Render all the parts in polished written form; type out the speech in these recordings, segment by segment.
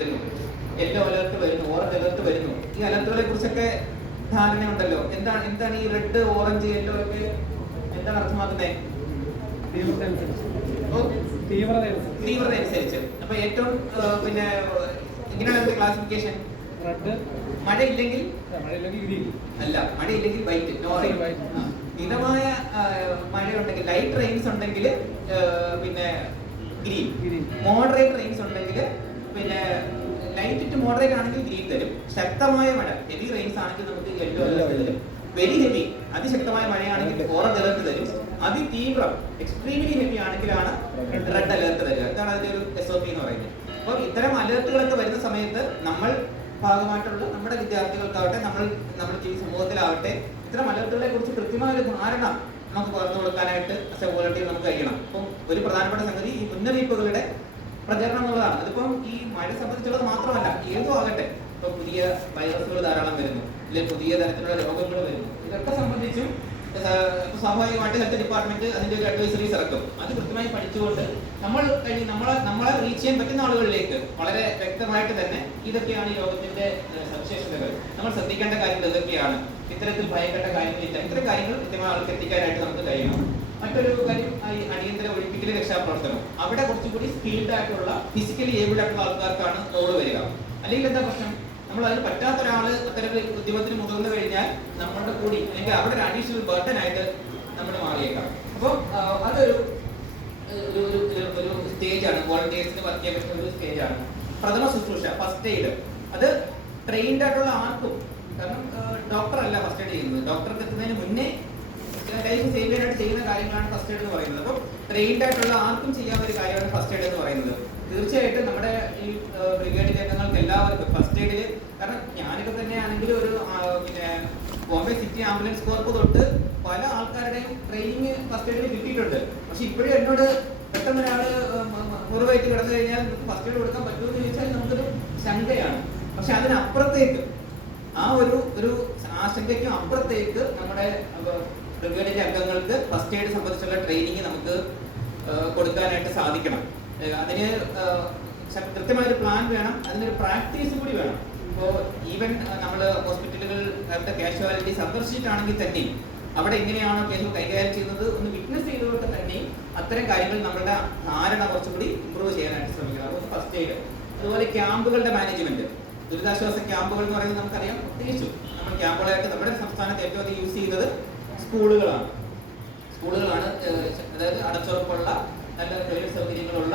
Yellow alert വരുന്നു, orange alert വരുന്നു. ഈ അലർട്ടുകളെ കുറിച്ചൊക്കെ ധാരണയുണ്ടല്ലോ. എന്താണ് ഈ റെഡ്, ഓറഞ്ച്, യെല്ലോ ഒക്കെ എന്താണ് അർത്ഥമാക്കുന്നത്? തീവ്രത അനുസരിച്ച്. അപ്പൊ ഏറ്റവും എങ്ങനെയാണ് ക്ലാസിഫിക്കേഷൻ? മഴയില്ലെങ്കിൽ അല്ല, മഴയില്ലെങ്കിൽ വൈറ്റ്, നോ റെയിൻ. മിതമായ മഴയുണ്ടെങ്കിൽ, ലൈറ്റ് റെയിൻസ് ഉണ്ടെങ്കിൽ ഗ്രീൻ. മോഡറേറ്റ് റെയിൻസ് ഉണ്ടെങ്കിൽ ലൈറ്റ് ടു മോഡറേറ്റ് ആണെങ്കിൽ ഗ്രീൻ തരും. ശക്തമായ മഴ, ഹെവി റെയിൻസ് ആണെങ്കിൽ നമുക്ക് യെല്ലോ അലർട്ട് തരും. വെരി ഹെവി, അതിശക്തമായ മഴയാണെങ്കിൽ ഓറഞ്ച് അലർട്ട് തരും. അതിതീവ്രം, എക്സ്ട്രീംലി ഹെവി ആണെങ്കിലാണ് റെഡ് അലർട്ട് തരിക. ഇതാണ് അതിന്റെ ഒരു SOP എന്ന് പറയുന്നത്. അപ്പോൾ ഇത്തരം അലർട്ടുകളൊക്കെ വരുന്ന സമയത്ത് നമ്മൾ ഭാഗമായിട്ടുള്ള നമ്മുടെ വിദ്യാർത്ഥികൾക്കാവട്ടെ, നമ്മൾ ഈ സമൂഹത്തിലാവട്ടെ, ഇത്തരം അലർട്ടുകളെ കുറിച്ച് കൃത്യമായ ഒരു ധാരണ നമുക്ക് പകർന്നു കൊടുക്കാനായിട്ട് വോളണ്ടിയർ നമുക്ക് കഴിയണം. അപ്പം ഒരു പ്രധാനപ്പെട്ട സംഗതി ഈ മുന്നറിയിപ്പുകളുടെ പ്രചരണം എന്നുള്ളതാണ്. അതിപ്പം ഈ മഴ സംബന്ധിച്ചുള്ളത് മാത്രമല്ല, ഏതും ആകട്ടെ. ഇപ്പൊ പുതിയ വൈറസുകൾ ധാരാളം വരുന്നു, അല്ലെങ്കിൽ പുതിയ തരത്തിലുള്ള രോഗങ്ങൾ വരുന്നു. ഇതൊക്കെ സംബന്ധിച്ചും സ്വാഭാവികമായിട്ട് ഹെൽത്ത് ഡിപ്പാർട്ട്മെന്റ് അതിന്റെ ഒരു അഡ്വൈസറീസ് ഇറക്കും. അത് കൃത്യമായി പഠിച്ചുകൊണ്ട് നമ്മളെ റീച്ച് ചെയ്യാൻ പറ്റുന്ന ആളുകളിലേക്ക് വളരെ വ്യക്തമായിട്ട് തന്നെ ഇതൊക്കെയാണ് ഈ രോഗത്തിന്റെ സവിശേഷതകൾ, നമ്മൾ ശ്രദ്ധിക്കേണ്ട കാര്യങ്ങൾ ഇതൊക്കെയാണ്, ഇത്തരത്തിൽ ഭയക്കേണ്ട കാര്യങ്ങളില്ല, ഇത്തരം കാര്യങ്ങൾ കൃത്യമായി ആൾക്ക് എത്തിക്കാനായിട്ട് നമുക്ക് കഴിയണം. മറ്റൊരു കാര്യം, ഈ അടിയന്തര ഒഴിപ്പിക്കൽ രക്ഷാപ്രവർത്തനം. അവിടെ കുറച്ചുകൂടി സ്കിൽഡ് ആയിട്ടുള്ള, ഫിസിക്കലി ഏബിൾഡ് ആയിട്ടുള്ള ആൾക്കാർക്കാണ് റോള് വരിക. അല്ലെങ്കിൽ എന്താ പ്രശ്നം? നമ്മൾ അതിന് പറ്റാത്ത ഒരാള് അത്തരത്തിൽ ഉദ്യമത്തിന് മുതിർന്നു കഴിഞ്ഞാൽ നമ്മളുടെ കൂടി അല്ലെങ്കിൽ അവിടെ ഒരു അഡീഷണൽ ബർഡൻ ആയിട്ട് നമ്മൾ മാറിയേക്കാം. അപ്പോൾ അതൊരു സ്റ്റേജാണ്, വോളണ്ടിയേഴ്സിന് വർക്ക് ചെയ്യാൻ പറ്റുന്ന ഒരു സ്റ്റേജാണ് പ്രഥമ ശുശ്രൂഷ, ഫസ്റ്റ് എയ്ഡ്. അത് ട്രെയിൻഡ് ആയിട്ടുള്ള ആർക്കും, കാരണം ഡോക്ടർ അല്ല ഫസ്റ്റ് എയ്ഡ് ചെയ്യുന്നത്, ഡോക്ടർക്ക് എത്തുന്നതിന് മുന്നേ ലൈഫ് സേവ് ചെയ്യാനായിട്ട് ചെയ്യുന്ന കാര്യങ്ങളാണ് ഫസ്റ്റ് എയ്ഡ് എന്ന് പറയുന്നത്. അപ്പോൾ ട്രെയിൻഡ് ആയിട്ടുള്ള ആർക്കും ചെയ്യാവുന്ന ഒരു കാര്യമാണ് ഫസ്റ്റ് എയ്ഡ് എന്ന് പറയുന്നത്. തീർച്ചയായിട്ടും നമ്മുടെ ഈ ബ്രിഗേഡിലെ അംഗങ്ങൾക്ക് എല്ലാവർക്കും ഫസ്റ്റ് എയ്ഡിൽ, കാരണം ഞാനൊക്കെ തന്നെയാണെങ്കിൽ ഒരു ബോംബെ സിറ്റി ആംബുലൻസ് കോർപ്പ് തൊട്ട് പല ആൾക്കാരുടെയും ട്രെയിനിങ് ഫസ്റ്റ് എയ്ഡിൽ കിട്ടിയിട്ടുണ്ട്. പക്ഷെ ഇപ്പോഴും എന്നോട് പെട്ടെന്ന് ഒരാള് മുറിവായിട്ട് കിടന്നു കഴിഞ്ഞാൽ ഫസ്റ്റ് എയ്ഡ് കൊടുക്കാൻ പറ്റുമോ എന്ന് ചോദിച്ചാൽ നമുക്കൊരു ശങ്കയാണ്. പക്ഷെ അതിനപ്പുറത്തേക്ക്, ആ ഒരു ആശങ്കയ്ക്കും അപ്പുറത്തേക്ക് നമ്മുടെ ബ്രിഗേഡിലെ അംഗങ്ങൾക്ക് ഫസ്റ്റ് എയ്ഡ് സംബന്ധിച്ചുള്ള ട്രെയിനിങ് നമുക്ക് കൊടുക്കാനായിട്ട് സാധിക്കണം. അതിന് കൃത്യമായൊരു പ്ലാൻ വേണം, അതിനൊരു പ്രാക്ടീസ് കൂടി വേണം. ഇപ്പോൾ ഈവൻ നമ്മൾ ഹോസ്പിറ്റലുകൾ കാഷ്വാലിറ്റി സന്ദർശിച്ചിട്ടാണെങ്കിൽ തന്നെ അവിടെ എങ്ങനെയാണോ കേസുകൾ കൈകാര്യം ചെയ്യുന്നത് ഒന്ന് വിറ്റ്നസ് ചെയ്തുകൊണ്ട് തന്നെ അത്തരം കാര്യങ്ങൾ നമ്മളുടെ ധാരണ കുറച്ചുകൂടി ഇമ്പ്രൂവ് ചെയ്യാനായിട്ട് ശ്രമിക്കണം. അതുകൊണ്ട് ഫസ്റ്റ് എയ്ഡ്. അതുപോലെ ക്യാമ്പുകളുടെ മാനേജ്മെന്റ്, ദുരിതാശ്വാസ ക്യാമ്പുകൾ എന്ന് പറയുന്നത് നമുക്കറിയാം. പ്രത്യേകിച്ചും നമ്മൾ ക്യാമ്പുകളായിട്ട് നമ്മുടെ സംസ്ഥാനത്ത് ഏറ്റവും അധികം യൂസ് ചെയ്യുന്നത് സ്കൂളുകളാണ്. അതായത് അടച്ചുറപ്പുള്ള, നല്ല ടോയ്ലറ്റ് സൗകര്യങ്ങളുള്ള,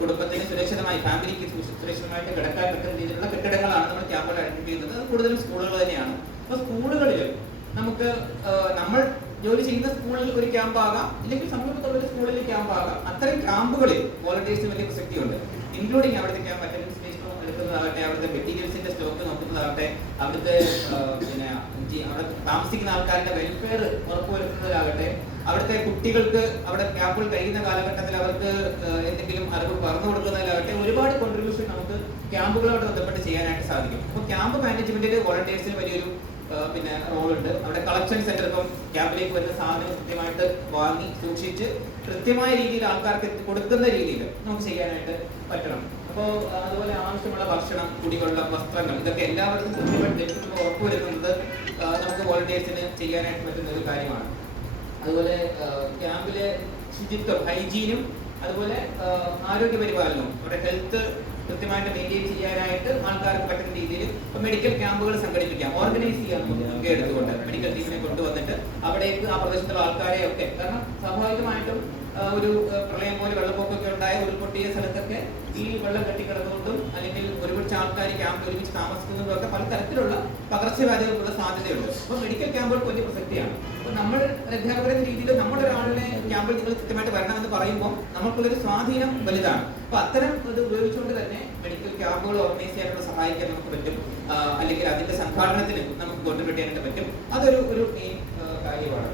കുടുംബത്തിന് സുരക്ഷിതമായി, ഫാമിലിക്ക് സുരക്ഷിതമായിട്ട് കിടക്കാൻ പറ്റുന്ന രീതിയിലുള്ള കെട്ടിടങ്ങളാണ് നമ്മൾ ക്യാമ്പുകൾ ഐഡന്റിഫൈ ചെയ്യുന്നത്. അത് കൂടുതലും സ്കൂളുകൾ തന്നെയാണ്. അപ്പോൾ സ്കൂളുകളിൽ നമുക്ക് നമ്മൾ ജോലി ചെയ്യുന്ന സ്കൂളിൽ ഒരു ക്യാമ്പ് ആകാം, ഇല്ലെങ്കിൽ സമീപത്തുള്ള ഒരു സ്കൂളിൽ ക്യാമ്പ് ആകാം. അത്തരം ക്യാമ്പുകളിൽ വോളണ്ടിയേഴ്സിന് വലിയ പ്രസക്തിയുണ്ട്. ഇൻക്ലൂഡിങ് അവിടുത്തെ ക്യാമ്പ് അറ്റൻഡൻസ് എടുക്കുന്നതാകട്ടെ, അവിടുത്തെ മെറ്റീരിയൽസിന്റെ സ്റ്റോക്ക് നോക്കുന്നതാകട്ടെ, അവിടുത്തെ അവിടെ താമസിക്കുന്ന ആൾക്കാരുടെ വെൽഫെയർ ഉറപ്പുവരുത്തുന്നതാകട്ടെ, അവിടുത്തെ കുട്ടികൾക്ക് അവിടെ ക്യാമ്പുകൾ കഴിയുന്ന കാലഘട്ടത്തിൽ അവർക്ക് എന്തെങ്കിലും അറിവ് പറഞ്ഞു കൊടുക്കുന്നതിലാകട്ടെ, ഒരുപാട് കോൺട്രിബ്യൂഷൻ നമുക്ക് ക്യാമ്പുകളോട് ബന്ധപ്പെട്ട് ചെയ്യാനായിട്ട് സാധിക്കും. അപ്പോൾ ക്യാമ്പ് മാനേജ്മെന്റിൽ വോളണ്ടിയേഴ്സിന് വലിയൊരു റോളുണ്ട്. അവിടെ കളക്ഷൻ സെന്റർ, ഇപ്പം ക്യാമ്പിലേക്ക് വരുന്ന സാധനം കൃത്യമായിട്ട് വാങ്ങി സൂക്ഷിച്ച് കൃത്യമായ രീതിയിൽ ആൾക്കാർക്ക് കൊടുക്കുന്ന രീതിയിൽ നമുക്ക് ചെയ്യാനായിട്ട് പറ്റണം. അപ്പോൾ അതുപോലെ ആവശ്യമുള്ള ഭക്ഷണം, കുടിവെള്ളം, വസ്ത്രങ്ങൾ, ഇതൊക്കെ എല്ലാവർക്കും കൃത്യമായിട്ട് ലഭിക്കുമ്പോൾ ഉറപ്പുവരുത്തുന്നത് നമുക്ക് വോളണ്ടിയേഴ്സിന് ചെയ്യാനായിട്ട് പറ്റുന്ന ഒരു കാര്യമാണ്. അതുപോലെ ക്യാമ്പിലെ ശുചിത്വം, ഹൈജീനും അതുപോലെ ആരോഗ്യ പരിപാലനവും, അവിടെ ഹെൽത്ത് കൃത്യമായിട്ട് മെയിൻറ്റെയിൻ ചെയ്യാനായിട്ട് ആൾക്കാർക്ക് പറ്റുന്ന രീതിയിൽ മെഡിക്കൽ ക്യാമ്പുകൾ സംഘടിപ്പിക്കാം, ഓർഗനൈസ് ചെയ്യാൻ മുൻകൈ എടുത്തുകൊണ്ട് മെഡിക്കൽ ടീമിനെ കൊണ്ടുവന്നിട്ട് അവിടേക്ക് ആ പ്രദേശത്തുള്ള ആൾക്കാരെയൊക്കെ, കാരണം സ്വാഭാവികമായിട്ടും ഒരു പ്രളയം പോലെ വെള്ളപ്പൊക്കമൊക്കെ ഉണ്ടായ ഉരുൾപൊട്ടിയ സ്ഥലത്തൊക്കെ ഈ വെള്ളം കെട്ടിക്കിടന്നുകൊണ്ടും അല്ലെങ്കിൽ ഒരുപാട് ആൾക്കാർ ക്യാമ്പിൽ ഒരുമിച്ച് താമസിക്കുന്നതും ഒക്കെ പല തരത്തിലുള്ള പകർച്ചവ്യാധികൾക്കുള്ള സാധ്യതയുണ്ട്. അപ്പോൾ മെഡിക്കൽ ക്യാമ്പുകൾക്ക് വലിയ പ്രസക്തിയാണ്. അപ്പോൾ നമ്മൾ രക്ഷാകരണ രീതിയിൽ നമ്മുടെ ഒരാളിനെ ക്യാമ്പിൽ നിങ്ങൾ കൃത്യമായിട്ട് വരണമെന്ന് പറയുമ്പോൾ നമുക്കുള്ളൊരു സ്വാധീനം വലുതാണ്. അപ്പോൾ അത്തരം ഇത് ഉപയോഗിച്ചുകൊണ്ട് തന്നെ മെഡിക്കൽ ക്യാമ്പുകൾ ഓർഗനൈസ് ചെയ്യാനുള്ള സഹായിക്കാൻ നമുക്ക് പറ്റും, അല്ലെങ്കിൽ അതിന്റെ സംഘാടനത്തിന് നമുക്ക് കോൺട്രിബ്യൂട്ട് ചെയ്യാനായിട്ട് പറ്റും. അതൊരു മെയിൻ കാര്യമാണ്.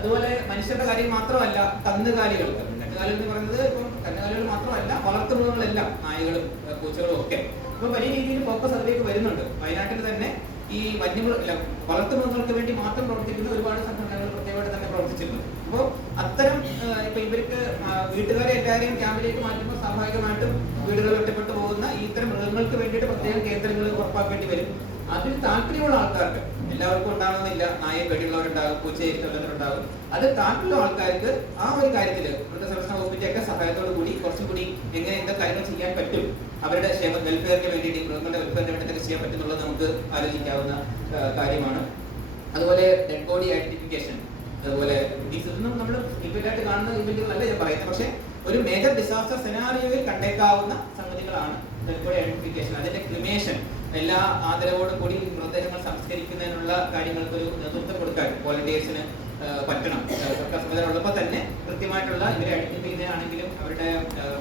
അതുപോലെ മനുഷ്യരുടെ കാര്യം മാത്രമല്ല, കന്നുകാലികൾ എന്ന് പറയുന്നത് ഇപ്പം കന്നുകാലികൾ മാത്രമല്ല, വളർത്തുമൃഗങ്ങളെല്ലാം, നായകളും പൂച്ചകളും ഒക്കെ ഇപ്പം വലിയ രീതിയിൽ ഫോക്കസ് അതിലേക്ക് വരുന്നുണ്ട്. വയനാട്ടിൽ തന്നെ ഈ വളർത്തുമൃഗങ്ങൾക്ക് വേണ്ടി മാത്രം പ്രവർത്തിക്കുന്ന ഒരുപാട് സംഘടനകൾ പ്രത്യേകമായിട്ട് തന്നെ പ്രവർത്തിച്ചിരുന്നു. അപ്പോൾ അത്തരം ഇവർക്ക് വീട്ടുകാരെ എല്ലാവരെയും ക്യാമ്പിലേക്ക് മാറ്റുമ്പോൾ സ്വാഭാവികമായിട്ടും വീടുകൾ ഒറ്റപ്പെട്ടു പോകുന്ന ഇത്തരം കുഞ്ഞുങ്ങൾക്ക് വേണ്ടിയിട്ട് പ്രത്യേക കേന്ദ്രങ്ങൾ ഉറപ്പാക്കേണ്ടി വരും. അതിൽ താല്പര്യമുള്ള ആൾക്കാർക്ക്, എല്ലാവർക്കും ഉണ്ടാകുന്നില്ല, നായെ പേടിയുള്ളവരുണ്ടാകും, പൂച്ചയെ ഇഷ്ടമുള്ളവരുണ്ടാകും, അത് താല്പര്യമുള്ള ആൾക്കാർക്ക് ആ ഒരു കാര്യത്തിൽ മൃഗസംരക്ഷണ വകുപ്പിന്റെ ഒക്കെ സഹായത്തോടു കൂടി കുറച്ചും കൂടി എങ്ങനെ എന്തൊക്കെ കാര്യങ്ങൾ ചെയ്യാൻ പറ്റും, അവരുടെ ക്ഷേമ വെൽഫെയറിന് വേണ്ടിയിട്ട്, മൃഗങ്ങളുടെ വെൽഫെയറിന് വേണ്ടിയിട്ട് ചെയ്യാൻ പറ്റുന്നുള്ളത് നമുക്ക് ആലോചിക്കാവുന്ന കാര്യമാണ്. അതുപോലെ ഡെഡ് ബോഡി ഐഡന്റിഫിക്കേഷൻ, അതുപോലെ ഇതൊന്നും നമ്മൾ ഇവന്റായിട്ട് കാണുന്ന ഇവന്റുകളല്ല ഞാൻ പറയുന്നത്, പക്ഷേ ഒരു മേജർ ഡിസാസ്റ്റർ സെനാറിയോയിൽ കണ്ടേക്കാവുന്ന സംഗതികളാണ് ഡെഡ് ബോഡി ഐഡന്റിഫിക്കേഷൻ. അതിന്റെ ക്രിമേഷൻ, എല്ലാ ആദരവോടും കൂടി മൃതദേഹങ്ങൾ സംസ്കരിക്കുന്നതിനുള്ള കാര്യങ്ങൾക്ക് ഒരു നേതൃത്വം കൊടുക്കാൻ വോളണ്ടിയേഴ്സിന് പറ്റണം. സർക്കാർ സംവിധാനം ഉള്ളപ്പോൾ തന്നെ കൃത്യമായിട്ടുള്ള ഇവരെ ഐഡന്റിഫൈ ചെയ്യുന്നതിനാണെങ്കിലും അവരുടെ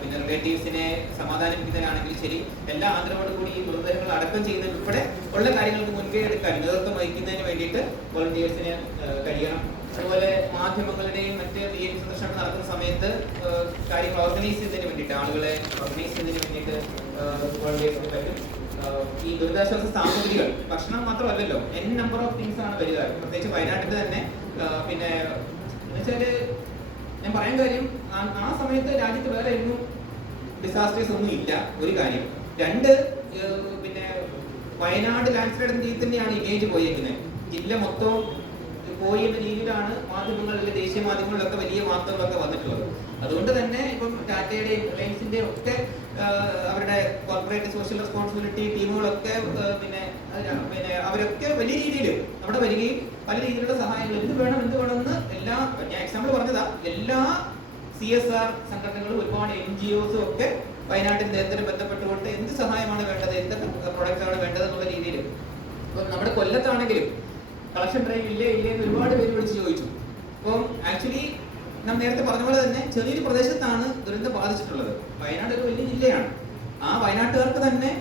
പിന്നെ റിലേറ്റീവ്സിനെ സമാധാനിപ്പിക്കുന്നതിനാണെങ്കിലും ശരി, എല്ലാ ആദരവോടും കൂടി ഈ മൃതദേഹങ്ങൾ അടക്കം ചെയ്യുന്നതിന് ഉൾപ്പെടെ ഉള്ള കാര്യങ്ങൾക്ക് മുൻകൈ എടുക്കാൻ നേതൃത്വം വഹിക്കുന്നതിന് വേണ്ടിയിട്ട് വോളണ്ടിയേഴ്സിന് കഴിയണം. അതുപോലെ മാധ്യമങ്ങളുടെയും മറ്റ് VM സന്ദർശനം നടത്തുന്ന സമയത്ത് കാര്യങ്ങൾ ഓർഗനൈസ് ചെയ്യുന്നതിന് വേണ്ടിയിട്ട്, ആളുകളെ ഓർഗനൈസ് ചെയ്യുന്നതിന് വേണ്ടിയിട്ട് വോളണ്ടിയേഴ്സിന് പറ്റും. ഈ ദുരിതാശ്വാസ സാമഗ്രികൾ, ഭക്ഷണം മാത്രമല്ലല്ലോ, നമ്പർ ഓഫ് തിങ്സ് ആണ് വരിക. പ്രത്യേകിച്ച് വയനാട്ടിൽ തന്നെ പിന്നെ എന്നുവെച്ചാല് ഞാൻ പറയാൻ കാര്യം, ആ സമയത്ത് രാജ്യത്ത് വേറെ എങ്ങും ഡിസാസ്റ്റേഴ്സ് ഒന്നും ഇല്ല, ഒരു കാര്യം. രണ്ട്, പിന്നെ വയനാട് ലാൻഡ്സ്ലൈഡിന്റെ രീതിയിൽ തന്നെയാണ് ഇമേജ് പോയിരിക്കുന്നത്. ജില്ല മൊത്തം പോയി എന്ന രീതിയിലാണ് മാധ്യമങ്ങളിൽ, ദേശീയ മാധ്യമങ്ങളിലൊക്കെ വലിയ വാർത്തകളൊക്കെ വന്നിട്ടുള്ളത്. അതുകൊണ്ട് തന്നെ ഇപ്പം ടാറ്റയുടെയും റിലയൻസിന്റെയും ഒക്കെ അവരുടെ കോർപ്പറേറ്റ് സോഷ്യൽ റെസ്പോൺസിബിലിറ്റി ടീമുകളൊക്കെ പിന്നെ അവരൊക്കെ വലിയ രീതിയിൽ അവിടെ വരികയും പല രീതിയിലുള്ള സഹായങ്ങൾ എന്ത് വേണമെന്ന് എല്ലാ, ഞാൻ എക്സാമ്പിൾ പറഞ്ഞതാ, എല്ലാ CSR സംഘടനകളും ഒരുപാട് NGOs ഒക്കെ വയനാട്ടിൽ നേരത്തെ ബന്ധപ്പെട്ടുകൊണ്ട് എന്ത് സഹായമാണ് വേണ്ടത്, എന്തൊക്കെ പ്രൊഡക്ട്സ് ആണ് വേണ്ടത് എന്നുള്ള രീതിയിൽ. ഇപ്പം നമ്മുടെ കൊല്ലത്താണെങ്കിലും കളക്ഷൻ ഡ്രൈവ് ഇല്ലേ എന്ന് ഒരുപാട് പേര് വിളിച്ച് ചോദിച്ചു. അപ്പം ആക്ച്വലി നാം നേരത്തെ പറഞ്ഞ പോലെ തന്നെ ചെറിയൊരു പ്രദേശത്താണ് ദുരന്തം ബാധിച്ചിട്ടുള്ളത്. വയനാട് ഒരു വലിയ ജില്ലയാണ്. ആ വയനാട്ടുകാർക്ക് തന്നെ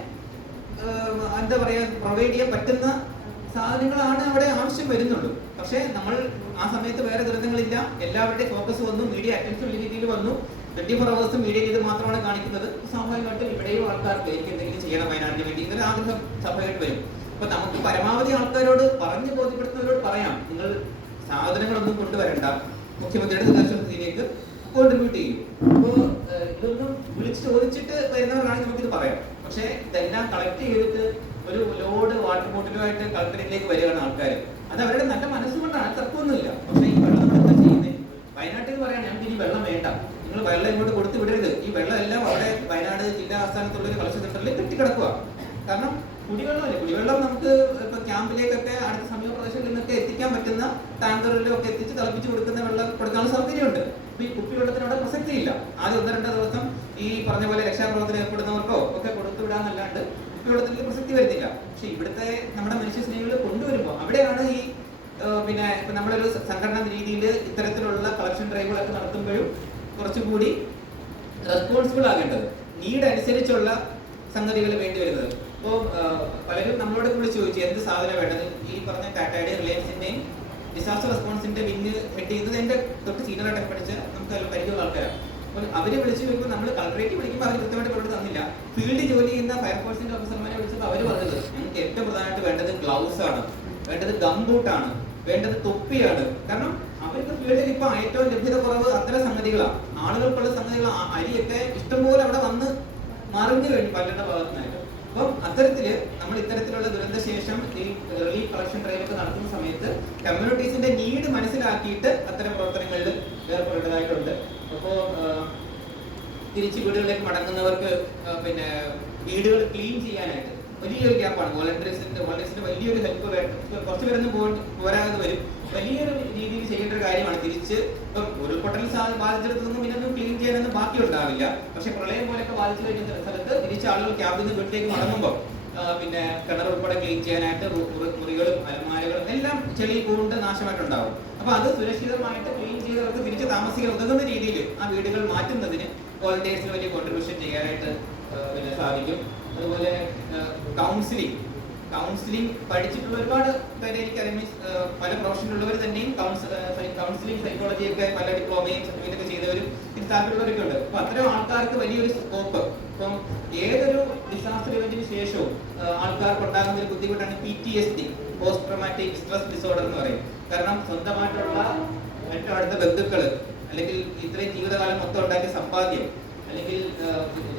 എന്താ പറയുക, പ്രൊവൈഡ് ചെയ്യാൻ പറ്റുന്ന സാധനങ്ങളാണ് അവിടെ ആവശ്യം വരുന്നുള്ളൂ. പക്ഷേ നമ്മൾ ആ സമയത്ത് വേറെ ദുരന്തങ്ങളില്ല, എല്ലാവരുടെയും ഫോക്കസ് വന്നു, മീഡിയ അറ്റൻഷൻ വലിയ രീതിയിൽ വന്നു. 24 hours മീഡിയ ഇത് മാത്രമാണ് കാണിക്കുന്നത്. സ്വാഭാവികമായിട്ടും ഇവിടെയും ആൾക്കാർക്ക് എനിക്ക് എന്തെങ്കിലും ചെയ്യണം വയനാടിന് വേണ്ടി എന്നൊരു ആഗ്രഹം സ്വാഭാവികമായിട്ട് വരും. അപ്പൊ നമുക്ക് പരമാവധി ആൾക്കാരോട് പറഞ്ഞു ബോധ്യപ്പെടുത്തുന്നവരോട് പറയാം, നിങ്ങൾ സാധനങ്ങളൊന്നും കൊണ്ടുവരണ്ട, മുഖ്യമന്ത്രിയുടെ ദുരിതാശ്വാസത്തിലേക്ക് കോൺട്രിബ്യൂട്ട് ചെയ്യും. അപ്പോൾ ഇതൊന്നും വിളിച്ച് ചോദിച്ചിട്ട് വരുന്നവരാണെങ്കിൽ നമുക്കിത് പറയാം. പക്ഷേ ഇതെല്ലാം കളക്ട് ചെയ്തിട്ട് ഒരു ലോഡ് വാട്ടർ ബോട്ടിലുമായിട്ട് കളക്ടറേറ്റിലേക്ക് വരികയാണ് ആൾക്കാർ. അത് അവരുടെ നല്ല മനസ്സുകൊണ്ടാണ്, തർക്കമൊന്നുമില്ല. പക്ഷേ ഈ വെള്ളം നമ്മൾ എന്താ ചെയ്യുന്നത്? വയനാട്ടിൽ പറയാം, ഞങ്ങൾക്ക് ഇനി വെള്ളം വേണ്ട, നിങ്ങൾ വെള്ളം ഇങ്ങോട്ട് കൊടുത്തു വിടരുത്. ഈ വെള്ളം എല്ലാം അവിടെ വയനാട് ജില്ലാ ആസ്ഥാനത്തുള്ള ഒരു കളക്ഷൻ സെന്ററിൽ കെട്ടിക്കിടക്കുക. കാരണം കുടിവെള്ളമല്ലേ, കുടിവെള്ളം നമുക്ക് ഇപ്പൊ ക്യാമ്പിലേക്കൊക്കെ അടുത്ത സമീപ പ്രദേശങ്ങളിൽ നിന്നൊക്കെ എത്തിക്കാൻ പറ്റുന്ന ടാങ്കറിലൊക്കെ എത്തിച്ച് തിളപ്പിച്ച് കൊടുക്കുന്ന വെള്ളം കൊടുക്കാനുള്ള സൗകര്യമുണ്ട്. അപ്പൊ ഈ കുപ്പിവെള്ളത്തിനവിടെ പ്രസക്തിയില്ല. ആദ്യം 1-2 ദിവസം ഈ പറഞ്ഞ പോലെ രക്ഷാപ്രവർത്തനം ഏർപ്പെടുന്നവർക്കോ ഒക്കെ കൊടുത്തുവിടാന്നല്ലാണ്ട് കുപ്പിവെള്ളത്തിൽ പ്രസക്തി വരുന്നില്ല. പക്ഷെ ഇവിടുത്തെ നമ്മുടെ മനുഷ്യ സ്നേഹികൾ കൊണ്ടുവരുമ്പോൾ അവിടെയാണ് ഈ പിന്നെ ഇപ്പൊ നമ്മളൊരു സംഘടന രീതിയിൽ ഇത്തരത്തിലുള്ള കളക്ഷൻ ഡ്രൈവുകളൊക്കെ നടത്തുമ്പോഴും കുറച്ചുകൂടി റെസ്പോൺസിബിൾ ആകേണ്ടത്, നീഡ് അനുസരിച്ചുള്ള സംഗതികൾ വേണ്ടി വരുന്നത്. അപ്പോൾ പലരും നമ്മളോട് വിളിച്ച് ചോദിച്ചു എന്ത് സാധനം വേണ്ടത്. ഈ പറഞ്ഞ ടാറ്റയുടെയും റിലയൻസിന്റെയും ഡിസാസ്റ്റർ റെസ്പോൺസിന്റെ വിങ് ഹെഡ് ചെയ്യുന്നത് എന്റെ തൊട്ട് സീനിയറായിട്ടൊക്കെ പഠിച്ച നമുക്ക് എല്ലാം പരിചയമുള്ള ആൾക്കാരാണ്. അപ്പോൾ അവര് വിളിച്ച് ചോദിക്കുമ്പോൾ നമ്മൾ കളക്ടറേറ്റ് വിളിക്കുമ്പോൾ അവർ കൃത്യമായിട്ട് കൊണ്ട് തന്നില്ല. ഫീൽഡ് ജോലി ചെയ്യുന്ന ഫയർഫോഴ്സിന്റെ ഓഫീസർമാരെ വിളിച്ചപ്പോൾ അവർ പറഞ്ഞത് ഞങ്ങൾക്ക് ഏറ്റവും പ്രധാനമായിട്ട് വേണ്ടത് ഗ്ലൗസ് ആണ്, വേണ്ടത് ഗംബൂട്ടാണ്, വേണ്ടത് തൊപ്പിയാണ്. കാരണം അവർക്ക് ഫീൽഡിൽ ഇപ്പൊ ഏറ്റവും ലഭ്യത കുറവ് അത്തരം സംഗതികളാണ്. ആളുകൾക്കുള്ള സംഗതികൾ, അരിയൊക്കെ ഇഷ്ടംപോലെ അവിടെ വന്ന് മറിഞ്ഞു കഴിഞ്ഞു പലരുടെ ഭാഗത്തുനിന്നായിട്ട്. അപ്പം അത്തരത്തില് നമ്മൾ ഇത്തരത്തിലുള്ള ദുരന്തശേഷം ഈ റിലീഫ് കളക്ഷൻ ഡ്രൈവ് ഒക്കെ നടത്തുന്ന സമയത്ത് കമ്മ്യൂണിറ്റീസിന്റെ നീഡ് മനസ്സിലാക്കിയിട്ട് അത്തരം പ്രവർത്തനങ്ങളിൽ ഏർപ്പെടേണ്ടതായിട്ടുണ്ട്. അപ്പോ തിരിച്ച് വീടുകളിലേക്ക് മടങ്ങുന്നവർക്ക് പിന്നെ വീടുകൾ ക്ലീൻ ചെയ്യാനായിട്ട് വലിയൊരു ഗ്യാപ്പാണ്. വോളണ്ടിയേഴ്സിന്റെ വലിയൊരു ഹെൽപ്പ് വേണം. കുറച്ച് പേരൊന്നും പോരാതെ വരും. വലിയൊരു രീതിയിൽ ചെയ്യേണ്ട ഒരു കാര്യമാണ്. തിരിച്ച് ഇപ്പം ഉരുൾപൊട്ടൽ ബാധിച്ചെടുത്തൊന്നും പിന്നൊന്നും ക്ലീൻ ചെയ്യാനൊന്നും ബാക്കി ഉണ്ടാവില്ല. പക്ഷെ പ്രളയം പോലെയൊക്കെ ബാധിച്ചു കഴിഞ്ഞ സ്ഥലത്ത് തിരിച്ച് ആളുകൾ ക്യാമ്പിൽ നിന്ന് വീട്ടിലേക്ക് മടങ്ങുമ്പോൾ പിന്നെ കിണർ ഉൾപ്പെടെ ക്ലീൻ ചെയ്യാനായിട്ട് മുറികളും അലമാരകളും എല്ലാം ചെളി പൂണ്ട് നാശമായിട്ടുണ്ടാവും. അപ്പൊ അത് സുരക്ഷിതമായിട്ട് ക്ലീൻ ചെയ്തവർക്ക് തിരിച്ച് താമസിക്കാൻ ഉതകുന്ന രീതിയിൽ ആ വീടുകൾ മാറ്റുന്നതിന് വോളണ്ടിയേഴ്സിന് വലിയ കോൺട്രിബ്യൂഷൻ ചെയ്യാനായിട്ട് പിന്നെ സാധിക്കും. അതുപോലെ കൗൺസിലിംഗ് പഠിച്ചിട്ടുള്ള ഒരുപാട് പേര് എനിക്കറിയാം. പല പ്രൊഫഷനിലുള്ളവർ തന്നെയും കൗൺസിലിംഗ് സൈക്കോളജിയൊക്കെ പല ഡിപ്ലോമയും സർട്ടിഫിക്കറ്റ് ചെയ്തവരും ഇത് താല്പര്യമുള്ളവരൊക്കെ ഉണ്ട്. അപ്പൊ അത്തരം ആൾക്കാർക്ക് വലിയൊരു സ്കോപ്പ്. ഇപ്പം ഏതൊരു ഡിസാസ്റ്റർ ഇവന്റിന് ശേഷവും ആൾക്കാർക്ക് ഉണ്ടാകുന്ന ഒരു ബുദ്ധിമുട്ടാണ് PTSD, post traumatic stress disorder എന്ന് പറയും. കാരണം സ്വന്തമായിട്ടുള്ള ഏറ്റവും അടുത്ത ബന്ധുക്കള് അല്ലെങ്കിൽ ഇത്രയും ജീവിതകാലം മൊത്തം ഉണ്ടാക്കിയ സമ്പാദ്യം അല്ലെങ്കിൽ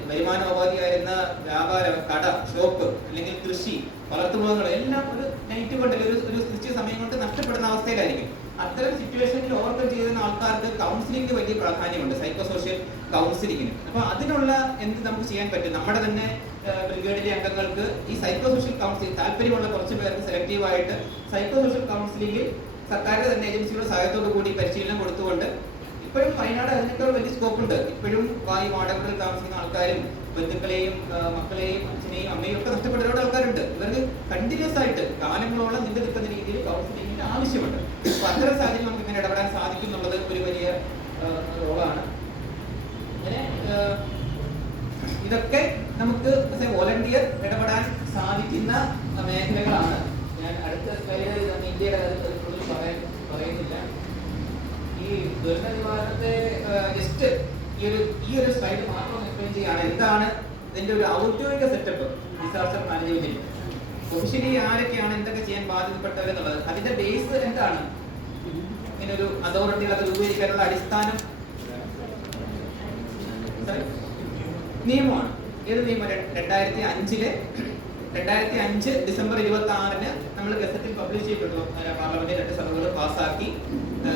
വരുമാനോപാധിയായിരുന്ന വ്യാപാരം, കട, ഷോപ്പ്, അല്ലെങ്കിൽ കൃഷി, വളർത്തുമൃഗങ്ങൾ എല്ലാം ഒരു നൈറ്റ് കൊണ്ടല്ല ഒരു നിശ്ചിത സമയം കൊണ്ട് നഷ്ടപ്പെടുന്ന അവസ്ഥയിലായിരിക്കും. അത്തരം സിറ്റുവേഷനിൽ ഓവർകം ചെയ്യുന്ന ആൾക്കാർക്ക് കൗൺസിലിംഗിന് വലിയ പ്രാധാന്യമുണ്ട്, സൈക്കോ സോഷ്യൽ കൗൺസിലിംഗിന്. അപ്പൊ അതിനുള്ള എന്ത് നമുക്ക് ചെയ്യാൻ പറ്റും? നമ്മുടെ തന്നെ ബ്രിഗേഡിലെ അംഗങ്ങൾക്ക് ഈ സൈക്കോ സോഷ്യൽ കൗൺസിലിംഗ് താല്പര്യമുള്ള കുറച്ച് പേർക്ക് സെലക്റ്റീവായിട്ട് സൈക്കോ സോഷ്യൽ കൗൺസിലിംഗിൽ സർക്കാരിന്റെ തന്നെ ഏജൻസികളുടെ സഹായത്തോടു കൂടി പരിശീലനം കൊടുത്തുകൊണ്ട്, ഇപ്പോഴും വയനാട് അതിനേക്കാൾ വലിയ സ്കോപ്പ് ഉണ്ട്. ഇപ്പോഴും വാടകകളിൽ താമസിക്കുന്ന ആൾക്കാരും ബന്ധുക്കളെയും മക്കളെയും അച്ഛനെയും അമ്മയും ഒക്കെ നഷ്ടപ്പെട്ട ഒരുപാട് ആൾക്കാരുണ്ട്. ഇവർക്ക് കണ്ടിന്യൂസ് ആയിട്ട് കാലങ്ങളോളം നീണ്ടു നിൽക്കുന്ന രീതിയിൽ കൗൺസിലിംഗിന്റെ ആവശ്യമുണ്ട്. അപ്പൊ അത്തരം സാഹചര്യം നമുക്ക് ഇങ്ങനെ ഇടപെടാൻ സാധിക്കും എന്നുള്ളത് ഒരു വലിയ റോളാണ്. അങ്ങനെ ഇതൊക്കെ നമുക്ക് വോളണ്ടിയർ ഇടപെടാൻ സാധിക്കുന്ന മേഖലകളാണ്. ഞാൻ അടുത്ത സ്ലൈഡ് ഇന്ത്യയുടെ പറയുന്നില്ല. ഈ ദുരന്ത നിവാരണത്തെ ജസ്റ്റ് ഈ ഒരു സ്ലൈഡ് മാത്രം എക്സ്പ്ലെയിൻ ചെയ്യാണ്. എന്താണ് ഇതിന്റെ ഒരു ഔദ്യോഗിക സെറ്റപ്പ് ഡിസാസ്റ്റർ മാനേജ്മെന്റിൽ? ഒഫീഷ്യലി ആരൊക്കെയാണ് എന്തൊക്കെ ചെയ്യാൻ ബാധ്യതപ്പെട്ടവരെന്നുള്ളത്, അതിന്റെ ബേസ് എന്താണ്? ഇങ്ങനെ ഒരു അതോറിറ്റികളൊക്കെ രൂപീകരിക്കാനുള്ള അടിസ്ഥാനം നിയമമാണ്. ഏത് നിയമം? 2005 ഡിസംബർ 26 നമ്മൾ ഗസറ്റിൽ പബ്ലിഷ് ചെയ്യപ്പെട്ടു. പാർലമെന്റ് 2 സഭകൾ പാസ്സാക്കി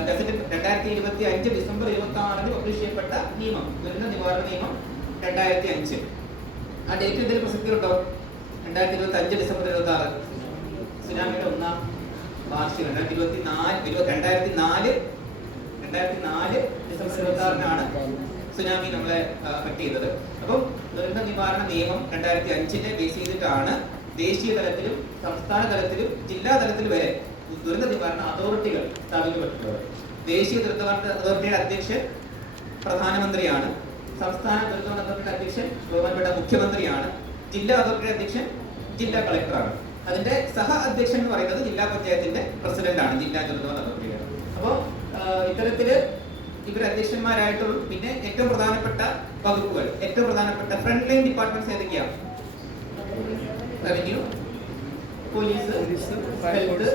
ഗസറ്റിൽ 2025 ഡിസംബർ 26 പബ്ലിഷ് ചെയ്യപ്പെട്ട നിയമം, ദുരന്ത നിവാരണ നിയമം 2005. ആ ഡേറ്റ് എന്തെങ്കിലും പ്രസക്തി ഉണ്ടോ? 2025 ഡിസംബർ 26 സുനാമിയുടെ 1ാം വാർഷികം. 2004 ഡിസംബർ 26 സുനാമി നമ്മളെ അഫക്ട് ചെയ്തത്. അപ്പം ദുരന്ത നിവാരണ നിയമം 2005 ബേസ് ചെയ്തിട്ടാണ് ദേശീയ തലത്തിലും സംസ്ഥാന തലത്തിലും ജില്ലാ തലത്തിലും വരെ ദുരന്ത നിവാരണ അതോറിറ്റികൾ സ്ഥാപിക്കപ്പെട്ടിട്ടുള്ളത്. ദേശീയ ദുരന്ത നിവാരണ അതോറിറ്റിയുടെ അധ്യക്ഷൻ പ്രധാനമന്ത്രിയാണ്. സംസ്ഥാന ദുരന്ത നിവാരണ അതോറിറ്റിയുടെ അധ്യക്ഷൻ ബഹുമാനപ്പെട്ട മുഖ്യമന്ത്രിയാണ്. ജില്ലാ അതോറിറ്റിയുടെ അധ്യക്ഷൻ ജില്ലാ കളക്ടറാണ്. അതിന്റെ സഹ അധ്യക്ഷൻ എന്ന് പറയുന്നത് ജില്ലാ പഞ്ചായത്തിന്റെ പ്രസിഡന്റാണ്, ജില്ലാ ദുരന്ത നിവാരണ അതോറിറ്റിയുടെ. അപ്പോൾ ഇത്തരത്തില് ഇവർ അധ്യക്ഷന്മാരായിട്ടുള്ള പിന്നെ ഏറ്റവും പ്രധാനപ്പെട്ട വകുപ്പുകൾ, ഏറ്റവും പ്രധാനപ്പെട്ട ഫ്രണ്ട് ലൈൻ ഡിപ്പാർട്ട്മെന്റ്സ് ഏതൊക്കെയാണ്? Revenue, police, health,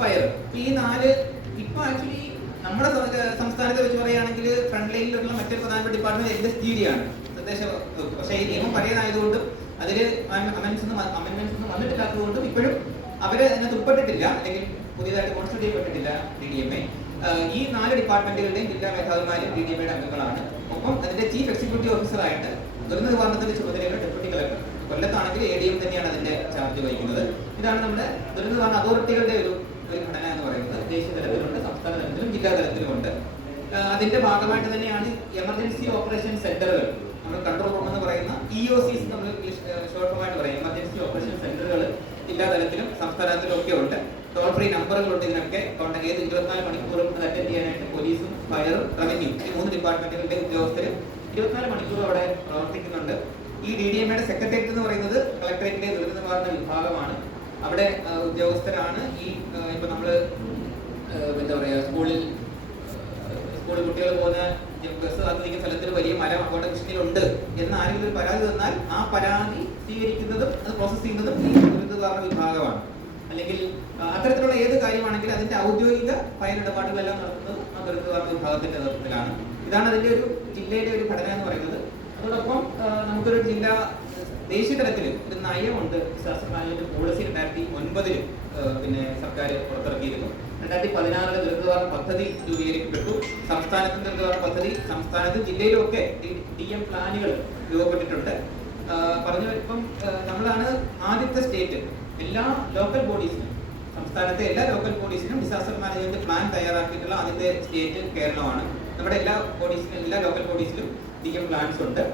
fire. ഈ 4 ഇപ്പൊ ആക്ച്വലി നമ്മുടെ സംസ്ഥാനത്തെ വെച്ച് പറയുകയാണെങ്കിൽ ഫ്രണ്ട് ലൈനിലുള്ള മറ്റൊരു പ്രധാനപ്പെട്ട ഡിപ്പാർട്ട്മെന്റ് LSGD ആണ്, തദ്ദേശ വകുപ്പ്. പക്ഷേ ഈ നിയമം പഴയതായതുകൊണ്ടും അതിൽ അമെന്റ്മെന്റ്സ് ഒന്നും വന്നിട്ടില്ലാത്തതുകൊണ്ടും ഇപ്പോഴും അവരെ അതിനകത്ത് ഉൾപ്പെട്ടിട്ടില്ല, അല്ലെങ്കിൽ പുതിയതായിട്ട് കോൺസ്റ്റിറ്റ്യൂട്ട് ചെയ്യപ്പെട്ടിട്ടില്ല DDMA. ഈ 4 ഡിപ്പാർട്ട്മെന്റുകളുടെയും ജില്ലാ മേധാവിമാരും DDMAയുടെ അംഗങ്ങളാണ്. ഒപ്പം അതിന്റെ ചീഫ് എക്സിക്യൂട്ടീവ് ഓഫീസറായിട്ട് ദുരന്ത നിവാരണത്തിന്റെ ചുമതലയുള്ള ഡെപ്യൂട്ടി കളക്ടർ. കൊല്ലത്താണെങ്കിൽ ADM തന്നെയാണ് അതിന്റെ ചാർജ് വഹിക്കുന്നത്. ഇതാണ് നമ്മുടെ ദുരന്ത നിവാരണ അതോറിറ്റികളുടെ ഒരു ഘടന എന്ന് പറയുന്നത്. ദേശീയ തലത്തിലുണ്ട്, സംസ്ഥാന തലത്തിലും ജില്ലാ തലത്തിലുമുണ്ട്. അതിന്റെ ഭാഗമായിട്ട് തന്നെയാണ് എമർജൻസി ഓപ്പറേഷൻ സെന്ററുകൾ, നമ്മൾ കൺട്രോൾ റൂം എന്ന് പറയുന്ന EOCs നമ്മൾ ഷോർട്ട് ഫോമായിട്ട് പറയും. എമർജൻസി ഓപ്പറേഷൻ സെന്ററുകൾ ജില്ലാ തലത്തിലും സംസ്ഥാന തലത്തിലും ഒക്കെ ഉണ്ട്. ടോൾ ഫ്രീ നമ്പറുകളുണ്ട്. ഇതിനൊക്കെ ഏത് 24 മണിക്കൂറും അത് അറ്റൻഡ് ചെയ്യാനായിട്ട് പോലീസും ഫയറും റവന്യൂ ഈ 3 ഡിപ്പാർട്ട്മെന്റുകളുടെ ഉദ്യോഗസ്ഥർ 24 മണിക്കൂർ അവിടെ പ്രവർത്തിക്കുന്നുണ്ട്. ഈ DDMAയുടെ സെക്രട്ടേറിയറ്റ് എന്ന് പറയുന്നത് കളക്ടറേറ്റിലെ ദുരന്ത നിവാരണ വിഭാഗമാണ്. അവിടെ ഉദ്യോഗസ്ഥരാണ് ഈ ഇപ്പൊ നമ്മള് എന്താ പറയാ സ്കൂളിൽ കുട്ടികൾ പോകുന്ന ബസ് കാത്തിരിക്കുന്ന സ്ഥലത്തിൽ വലിയ മരം അപകട ഭീഷണിയിലുണ്ട് എന്ന് ആരെങ്കിലും ഒരു പരാതി തന്നാൽ ആ പരാതി സ്വീകരിക്കുന്നതും അത് പ്രോസസ് ചെയ്യുന്നതും ഈ ദുരന്ത നിവാരണ വിഭാഗമാണ്. അല്ലെങ്കിൽ അത്തരത്തിലുള്ള ഏത് കാര്യമാണെങ്കിലും അതിന്റെ ഔദ്യോഗിക ഫയൽ ഇടപാടുകളെല്ലാം നടത്തുന്നത് ആ ദുരന്ത നിവാരണ വിഭാഗത്തിന്റെ നേതൃത്വത്തിലാണ്. ഇതാണ് അതിന്റെ ഒരു ജില്ലയുടെ ഒരു ഘടന എന്ന് പറയുന്നത്. അതോടൊപ്പം നമുക്കൊരു ദേശീയ തലത്തിൽ ഒരു നയമുണ്ട്, ഡിസാസ്റ്റർ മാനേജ്മെന്റ് പോളിസി 2009 പിന്നെ സർക്കാർ പുറത്തിറക്കിയിരുന്നു. 2016 ദുരന്ത നിവാരണ പദ്ധതി രൂപീകരിക്കപ്പെട്ടു. സംസ്ഥാനത്തിന്റെ ദുരന്ത നിവാരണ പദ്ധതി സംസ്ഥാനത്തും ജില്ലയിലും ഒക്കെ DM പ്ലാനുകൾ രൂപപ്പെട്ടിട്ടുണ്ട്. പറഞ്ഞു ഇപ്പം നമ്മളാണ് ആദ്യത്തെ സ്റ്റേറ്റ്. എല്ലാ ലോക്കൽ ബോഡീസിനും, സംസ്ഥാനത്തെ എല്ലാ ലോക്കൽ ബോഡീസിനും ഡിസാസ്റ്റർ മാനേജ്മെന്റ് പ്ലാൻ തയ്യാറാക്കിയിട്ടുള്ള ആദ്യത്തെ സ്റ്റേറ്റ് കേരളമാണ്. നമ്മുടെ എല്ലാ ലോക്കൽ ബോഡീസിലും DM പ്ലാൻസ് ഉണ്ട്.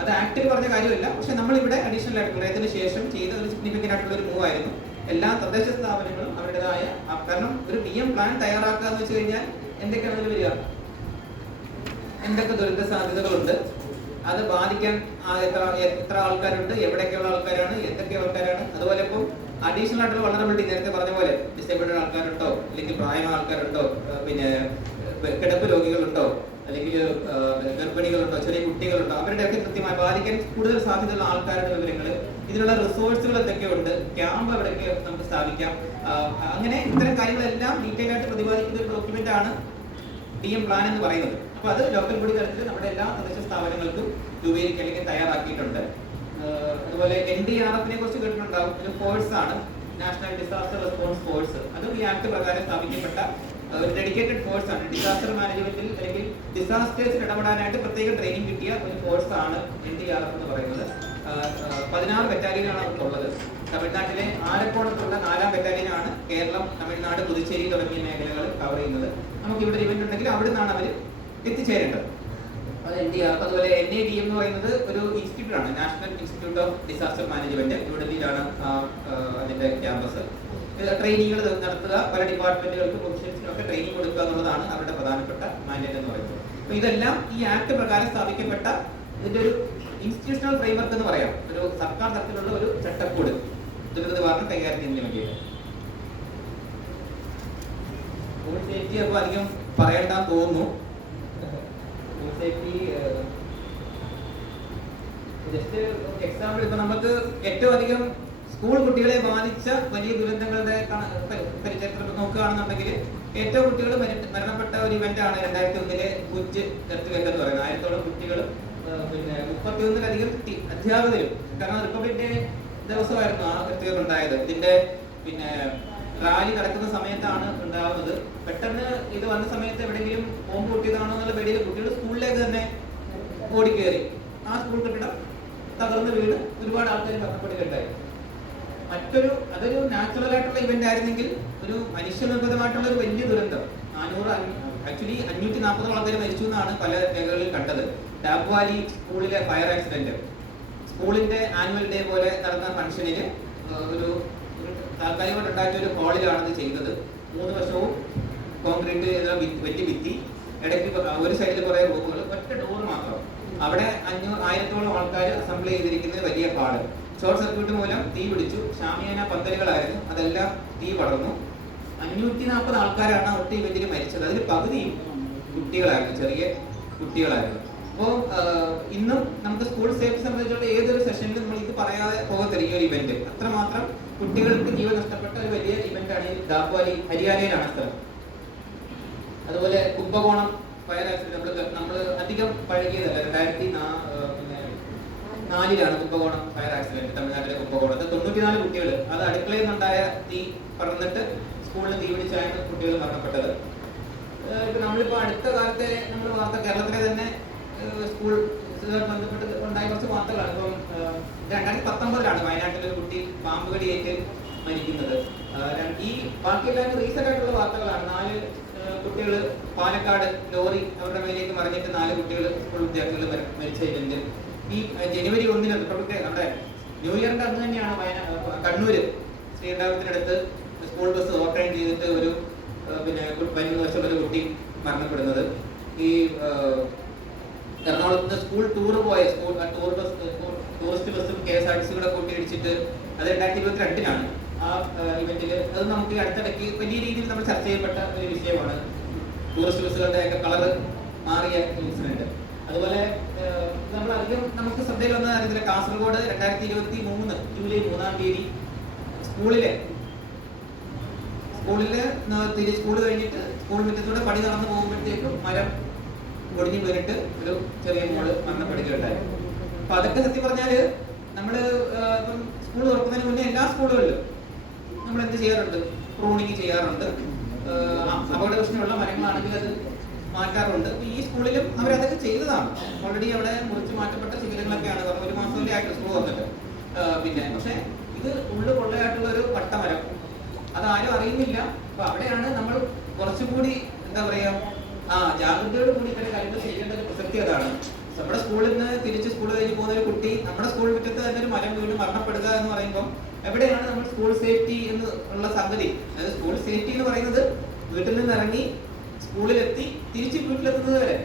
അത് ആക്ടിൽ പറഞ്ഞ കാര്യമല്ല, പക്ഷെ നമ്മളിവിടെ അഡീഷണൽ ആയിട്ട് പ്രളയത്തിന് ശേഷം ചെയ്ത ഒരു സിഗ്നിഫിക്കന്റ് ആയിട്ടുള്ള ഒരു മൂവ് ആയിരുന്നു. എല്ലാ തദ്ദേശ സ്ഥാപനങ്ങളും അവരുടേതായ, കാരണം ഒരു DM പ്ലാൻ തയ്യാറാക്കുക എന്ന് വെച്ച് കഴിഞ്ഞാൽ എന്തൊക്കെയാണ് അതിൽ വരിക, എന്തൊക്കെ ദുരന്ത സാധ്യതകളുണ്ട്, അത് ബാധിക്കാൻ എത്ര ആൾക്കാരുണ്ട്, എവിടെയൊക്കെയുള്ള ആൾക്കാരാണ്, എന്തൊക്കെ ആൾക്കാരാണ്, അതുപോലെ ഇപ്പം അഡീഷണൽ ആയിട്ടുള്ള വളറബിലിറ്റി, നേരത്തെ പറഞ്ഞ പോലെ ഡിസേബിൾഡ് ആൾക്കാരുണ്ടോ, അല്ലെങ്കിൽ പ്രായമായ ആൾക്കാരുണ്ടോ, പിന്നെ കിടപ്പ് രോഗികളുണ്ടോ, അല്ലെങ്കിൽ ഗർഭിണികളുണ്ടോ, ചെറിയ കുട്ടികളുണ്ടോ, അവരുടെയൊക്കെ കൃത്യമായി ബാധിക്കാൻ കൂടുതൽ സാധ്യതയുള്ള ആൾക്കാരുടെ വിവരങ്ങൾ, ഇതിനുള്ള റിസോഴ്സുകൾ എന്തൊക്കെയുണ്ട്, ക്യാമ്പ് എവിടെയൊക്കെ നമുക്ക് സ്ഥാപിക്കാം, അങ്ങനെ ഇത്തരം കാര്യങ്ങളെല്ലാം ഡീറ്റെയിൽ ആയിട്ട് പ്രതിപാദിക്കുന്ന ഒരു ഡോക്യുമെന്റ് ആണ് DM പ്ലാൻ എന്ന് പറയുന്നത്. അപ്പോൾ അത് ലോക്കൽ ബോഡി തലത്തിൽ നമ്മുടെ എല്ലാ തദ്ദേശ സ്ഥാപനങ്ങൾക്കും രൂപീകരിക്കാൻ അല്ലെങ്കിൽ തയ്യാറാക്കിയിട്ടുണ്ട്. അതുപോലെ NDRF കുറിച്ച് കേട്ടിട്ടുണ്ടാവും. ഒരു ഫോഴ്സ് ആണ്, നാഷണൽ ഡിസാസ്റ്റർ റെസ്പോൺസ് ഫോഴ്സ്. അതും ഈ ആക്ട് പ്രകാരം സ്ഥാപിക്കപ്പെട്ട ഒരു ഡെഡിക്കേറ്റഡ് ഫോഴ്സ് ആണ്. ഡിസാസ്റ്റർ മാനേജ്മെന്റിൽ അല്ലെങ്കിൽ ഡിസാസ്റ്റേഴ്സിൽ ഇടപെടാനായിട്ട് പ്രത്യേക ട്രെയിനിങ് കിട്ടിയ ഒരു ഫോഴ്സ് ആണ് NDRF എന്ന് പറയുന്നത്. 16 ബറ്റാലിയനാണ് അവർക്കുള്ളത്. തമിഴ്നാട്ടിലെ ആലക്കോണത്തുള്ള 4ാം ബറ്റാലിയനാണ് കേരളം, തമിഴ്നാട്, പുതുച്ചേരി തുടങ്ങിയ മേഖലകൾ കവർ ചെയ്യുന്നത്. നമുക്ക് ഇവിടെ ഇവന്റ് ഉണ്ടെങ്കിൽ അവിടെ നിന്നാണ് അവർ എത്തിച്ചേരേണ്ടത്. അത് NDRF. അതുപോലെ NADM എന്ന് പറയുന്നത് ഒരു ഇൻസ്റ്റിറ്റ്യൂട്ട് ആണ്, national institute of disaster management. ന്യൂഡൽഹിയിലാണ് അതിന്റെ ക്യാമ്പസ്. ട്രെയിനിങ്ങുകൾ നടത്തുക, പല ഡിപ്പാർട്ട്മെന്റുകൾക്കും പ്രൊഫഷണൽസിനും ഒക്കെ ട്രെയിനിങ് കൊടുക്കുക എന്നുള്ളതാണ് അവരുടെ പ്രധാനപ്പെട്ട മാൻഡേറ്റ് എന്ന് പറയുന്നത്. അപ്പൊ ഇതെല്ലാം ഈ ആക്ട് പ്രകാരം സ്ഥാപിക്കപ്പെട്ട ഇതിന്റെ ഒരു ഇൻസ്റ്റിറ്റ്യൂഷണൽ ഫ്രെയിംവർക്ക് എന്ന് പറയാം, ഒരു സർക്കാർ തരത്തിലുള്ള ഒരു ചട്ടക്കൂട് ദുരന്ത നിവാരണം കൈകാര്യം ചെയ്യുന്നതിന് വേണ്ടിയിട്ട്. ഫുഡ് സേഫ്റ്റി അപ്പോൾ അധികം പറയണ്ടെന്ന് തോന്നുന്നു. ഫുഡ് സേഫ്റ്റി ജസ്റ്റ് എക്സാമ്പിൾ, ഇപ്പൊ നമുക്ക് ഏറ്റവും അധികം സ്കൂൾ കുട്ടികളെ ബാധിച്ച വലിയ ദുരന്തങ്ങളുടെ ചരിത്രം നോക്കുകയാണെന്നുണ്ടെങ്കിൽ ഏറ്റവും കുട്ടികൾ മരണപ്പെട്ട ഒരു ഇവന്റ് ആണ് 2001 ഭുജ് എർത്ത് എന്ന് പറയുന്നത്. 1000ഓളം കുട്ടികളും പിന്നെ 31ലധികം അധ്യാപകരും. കാരണം റിപ്പബ്ലിക് ഡേ ദിവസമായിരുന്നു ആ എർത്ത് ഉണ്ടായത്. ഇതിന്റെ പിന്നെ റാലി നടക്കുന്ന സമയത്താണ് ഉണ്ടാവുന്നത്. പെട്ടെന്ന് ഇത് വന്ന സമയത്ത് എവിടെയെങ്കിലും ബോംബ് പൊട്ടിയതാണോ എന്നുള്ള പേടിയിൽ കുട്ടികൾ സ്കൂളിലേക്ക് തന്നെ ഓടിക്കേറി. ആ സ്കൂൾ കെട്ടിടം തകർന്ന് വീണ് ഒരുപാട് ആൾക്കാർ മരണപ്പെടുകയുണ്ടായി. അതൊരു നാച്ചുറൽ ആയിട്ടുള്ള ഇവന്റ് ആയിരുന്നെങ്കിൽ ഒരു മനുഷ്യനിർമ്മിതമായിട്ടുള്ള ഒരു വലിയ ദുരന്തം. 540 ആൾക്കാർ മരിച്ചു എന്നാണ് പല രേഖകളിൽ കണ്ടത്. ടാപ്പ് വാലി സ്കൂളിലെ ഫയർ ആക്സിഡന്റ്, സ്കൂളിന്റെ ആനുവൽ ഡേ പോലെ നടന്ന ഫംഗ്ഷനിൽ ഒരു താൽക്കാലികമായിട്ട് ഉണ്ടാക്കിയ ഒരു ഹാളിലാണ് ഇത് ചെയ്തത്. 3 വർഷവും കോൺക്രീറ്റ് വലിയ ഭിത്തി, ഇടയ്ക്ക് ഒരു സൈഡിൽ കുറെ റൂമുകൾ, ഒറ്റ ഡോർ മാത്രം. അവിടെ 1000ഓളം ആൾക്കാർ അസംബിൾ ചെയ്തിരിക്കുന്ന വലിയ ഹാള്. ഷോർട്ട് സർക്യൂട്ട് മൂലം തീ പിടിച്ചു. ഷാമിയാന പന്തലുകളായിരുന്നു, അതെല്ലാം തീ പടർന്നു. 540 ആൾക്കാരാണ് ഒറ്റ ഇവന്റിൽ മരിച്ചത്. അതിൽ പകുതിയും കുട്ടികളായിരുന്നു, ചെറിയ കുട്ടികളായിരുന്നു. അപ്പോൾ ഇന്നും നമുക്ക് സ്കൂൾ സേഫ്റ്റി സംബന്ധിച്ചുള്ള ഏതൊരു സെഷനിലും നമ്മൾ ഇത് പറയാതെ പോകത്തില്ല. ഈ ഒരു ഇവന്റ് അത്രമാത്രം കുട്ടികൾക്ക് ജീവൻ നഷ്ടപ്പെട്ട ഒരു വലിയ ഇവന്റ് ആണ്. ദാബ്വാലി ഹരിയാനയിലാണ് സ്ഥലം. അതുപോലെ കുംഭകോണം ഫയർ ആക്സിഡന്റ് നമ്മൾ അധികം പഴകിയതല്ല. 2004 കുംഭകോണം ഫയർ ആക്സിഡന്റ്, തമിഴ്നാട്ടിലെ കുംഭകോണത്ത് 94 കുട്ടികൾ, അത് അടുക്കളയിൽ നിന്നുണ്ടായ തീ പടർന്നിട്ട് സ്കൂളിൽ തീ പിടിച്ചാണ് കുട്ടികൾ മരണപ്പെട്ടത്. ഇപ്പൊ നമ്മളിപ്പോ അടുത്ത കാലത്തെ നമ്മൾ വാർത്ത, കേരളത്തിലെ തന്നെ സ്കൂൾ ബന്ധപ്പെട്ട് ഉണ്ടായ കുറച്ച് വാർത്തകളാണ്. ഇപ്പം 2019 വയനാട്ടിലെ ഒരു കുട്ടി പാമ്പ് കടിയേറ്റ് മരിക്കുന്നത്. ഈ ബാക്കിയെല്ലാം റീസെന്റ് ആയിട്ടുള്ള വാർത്തകളാണ്. 4 കുട്ടികൾ പാലക്കാട് ലോറി അവരുടെ മേലേക്ക് മറിഞ്ഞിട്ട് 4 കുട്ടികൾ സ്കൂൾ വിദ്യാർത്ഥികൾ മരിച്ച ഇവന്റ്. ഈ ജനുവരി 1 റിപ്പബ്ലിക് നമ്മുടെ ന്യൂ ഇയറിന്റെ അന്ന് തന്നെയാണ് കണ്ണൂര് ശ്രീകണ്ഠാപുരത്തിനടുത്ത് സ്കൂൾ ബസ് ഓവർടേൺ ചെയ്തിട്ട് ഒരു പിന്നെ 15 വർഷമുള്ള ഒരു കുട്ടി മരണപ്പെടുന്നത്. ഈ എറണാകുളത്ത് നിന്ന് സ്കൂൾ ടൂർ പോയ ടൂറിസ്റ്റ് ബസ്സും KSRTC കൂടെ കൂട്ടിയിടിച്ചിട്ട് അത് 2022 ആ ഇവന്റിൽ. അത് നമുക്ക് അടുത്തിടയ്ക്ക് വലിയ രീതിയിൽ നമ്മൾ ചർച്ച ചെയ്യപ്പെട്ട ഒരു വിഷയമാണ്. ടൂറിസ്റ്റ് ബസ്സുകളുടെ ഒക്കെ കളറ് മാറിയ ഇൻസിഡന്റ്. അതുപോലെ നമ്മൾ അധികം നമുക്ക് ശ്രദ്ധയിൽ വന്ന കാര്യത്തില് കാസർഗോഡ് 2023 ജൂലൈ 3-ാം തീയതി സ്കൂള് കഴിഞ്ഞിട്ട് സ്കൂൾ മുറ്റത്തൂടെ പണി നടന്നു പോകുമ്പോഴത്തേക്കും മരം ഒടിഞ്ഞു വീണിട്ട് ഒരു ചെറിയ മോള് മരണപ്പെടുകയുണ്ടായി. അപ്പൊ അതൊക്കെ സത്യം പറഞ്ഞാല് നമ്മള് ഇപ്പം സ്കൂൾ തുറക്കുന്നതിന് മുന്നേ എല്ലാ സ്കൂളുകളിലും നമ്മൾ എന്ത് ചെയ്യാറുണ്ട്? പ്രൂണിങ് ചെയ്യാറുണ്ട്. അപകട പ്രശ്നമുള്ള മരങ്ങളാണെങ്കിൽ അത് മാറ്റാറുണ്ട്. ഈ സ്കൂളിലും അവരതൊക്കെ ചെയ്തതാണ്. ഓൾറെഡി അവിടെ മുറിച്ച് മാറ്റപ്പെട്ട ശിഖരങ്ങളൊക്കെയാണ്. 1 മാസമല്ലേ ആയിട്ട് സ്കൂൾ വന്നിട്ട്. പിന്നെ പക്ഷെ ഇത് ഉള്ളു കൊള്ളയായിട്ടുള്ള ഒരു വട്ടമരം, അതാരും അറിയുന്നില്ല. അപ്പൊ അവിടെയാണ് നമ്മൾ കുറച്ചുകൂടി എന്താ പറയാ ജാഗ്രതയോട് കൂടി ഇത്തരം കാര്യങ്ങൾ ചെയ്യേണ്ട ഒരു പ്രസക്തി. അതാണ് നമ്മുടെ സ്കൂളിൽ നിന്ന് തിരിച്ച് സ്കൂൾ കഴിഞ്ഞ് പോകുന്ന ഒരു കുട്ടി നമ്മുടെ സ്കൂൾ മുറ്റത്ത് തന്നെ ഒരു മരം വീണ് മരണപ്പെടുക എന്ന് പറയുമ്പോൾ എവിടെയാണ് നമ്മൾ സ്കൂൾ സേഫ്റ്റി എന്ന് ഉള്ള സംഗതി? അതായത് സ്കൂൾ സേഫ്റ്റി എന്ന് പറയുന്നത് വീട്ടിൽ നിന്ന് ഇറങ്ങി സ്കൂളിലെത്തി തിരിച്ച് വീട്ടിലെത്തുന്നത് വരെ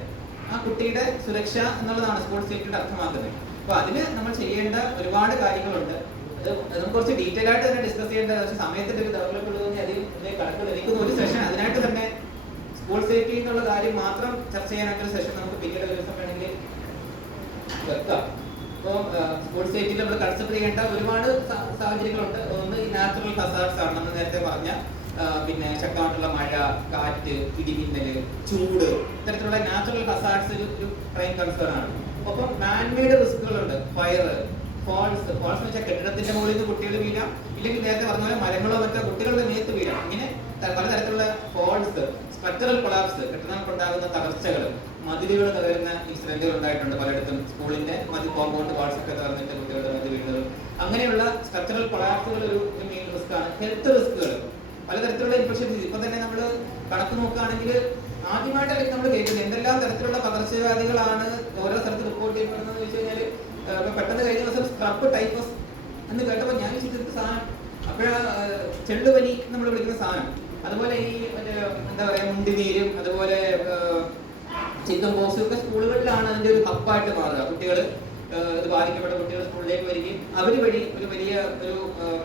ആ കുട്ടിയുടെ സുരക്ഷ എന്നുള്ളതാണ് സ്കൂൾ സേഫ്റ്റിയുടെ അർത്ഥമാക്കുന്നത്. അപ്പൊ അതിന് നമ്മൾ ചെയ്യേണ്ട ഒരുപാട് കാര്യങ്ങളുണ്ട്. അത് നമുക്ക് കുറച്ച് ഡീറ്റെയിൽ ആയിട്ട് തന്നെ ഡിസ്കസ് ചെയ്യേണ്ട സമയത്തിന്റെ ഒരു ദൗർലഭ്യമുള്ളതിന് അധികം കണക്ക് ലഭിക്കുന്ന ഒരു സെഷൻ അതിനായിട്ട് തന്നെ സ്കൂൾ സേഫ്റ്റി എന്നുള്ള കാര്യം മാത്രം ചർച്ച ചെയ്യാനായിട്ടൊരു സെഷൻ നമുക്ക് പിന്നീട് ഒരു ദിവസം വേണമെങ്കിൽ വെക്കാം. അപ്പോൾ സ്കൂൾ സേഫ്റ്റിയിൽ നമ്മൾ കൺസിഡർ ചെയ്യേണ്ട ഒരുപാട് സാഹചര്യങ്ങളുണ്ട്. ഒന്ന് ഈ നാച്ചുറൽ ഹസാർഡ്സ് ആണ്. നമ്മൾ നേരത്തെ പറഞ്ഞ പിന്നെ ശക്തമായിട്ടുള്ള മഴ, കാറ്റ്, ഇടിമിന്നല്, ചൂട്, ഇത്തരത്തിലുള്ള നാച്ചുറൽ ഹസാർഡ്സ് ഒരു പ്രൈം കൺസേൺ ആണ്. ഒപ്പം മാൻമെയ്ഡ് റിസ്കുകളുണ്ട്. ഫയർ, ഫോൾസ് എന്ന് വെച്ചാൽ കെട്ടിടത്തിന്റെ മുകളിൽ നിന്ന് കുട്ടികൾ വീഴാം, ഇല്ലെങ്കിൽ നേരത്തെ പറഞ്ഞ പോലെ മരങ്ങളോ മറ്റോ കുട്ടികളുടെ നേരത്ത് വീഴാം. ഇങ്ങനെ പലതരത്തിലുള്ള ഫോൾസ്, സ്ട്രക്ചറൽ കൊളാപ്സ്, കെട്ടിടങ്ങൾക്കുണ്ടാകുന്ന തകർച്ചകൾ, മതിലുകൾ തകരുന്ന ഇൻസിഡന്റുകൾ ഉണ്ടായിട്ടുണ്ട് പലയിടത്തും. സ്കൂളിന്റെ കോമ്പൗണ്ട് വാൾസ് ഒക്കെ തകർന്നിട്ട് കുട്ടികളുടെ മതി വീഴുന്നത്. അങ്ങനെയുള്ള സ്ട്രക്ചറൽ കൊളാപ്സുകൾ ഒരു മെയിൻ റിസ്ക് ആണ്. ഹെൽത്ത് റിസ്കുകൾ, പലതരത്തിലുള്ള ഇൻഫെക്ഷൻസ്. ഇപ്പൊ തന്നെ നമ്മൾ കണക്ക് നോക്കുകയാണെങ്കിൽ ആദ്യമായിട്ടായിരിക്കും നമ്മൾ കേൾക്കുന്നത് എന്തെല്ലാം തരത്തിലുള്ള പകർച്ചവ്യാധികളാണ് ഓരോ സ്ഥലത്ത് റിപ്പോർട്ട് ചെയ്യപ്പെടുന്നതെന്ന് വെച്ച് കഴിഞ്ഞാൽ പെട്ടെന്ന് കഴിഞ്ഞ ദിവസം സ്ക്രബ് ടൈഫസ് എന്ന് കേട്ടപ്പോൾ ഞാൻ ചിന്തിച്ച സാധനം അപ്പോഴാ ചെള്ളുപനി നമ്മൾ വിളിക്കുന്ന സാധനം. അതുപോലെ ഈ എന്താ പറയാ മുണ്ടിനീരും അതുപോലെ ചിക്കൻ ബോക്സും ഒക്കെ സ്കൂളുകളിലാണ് അതിന്റെ ഒരു ഹബ്ബായിട്ട് മാറുക. കുട്ടികൾ ഇത് ബാധിക്കപ്പെട്ട കുട്ടികൾ സ്കൂളിലേക്ക് വരികയും അവർ വഴി ഒരു വലിയ ഒരു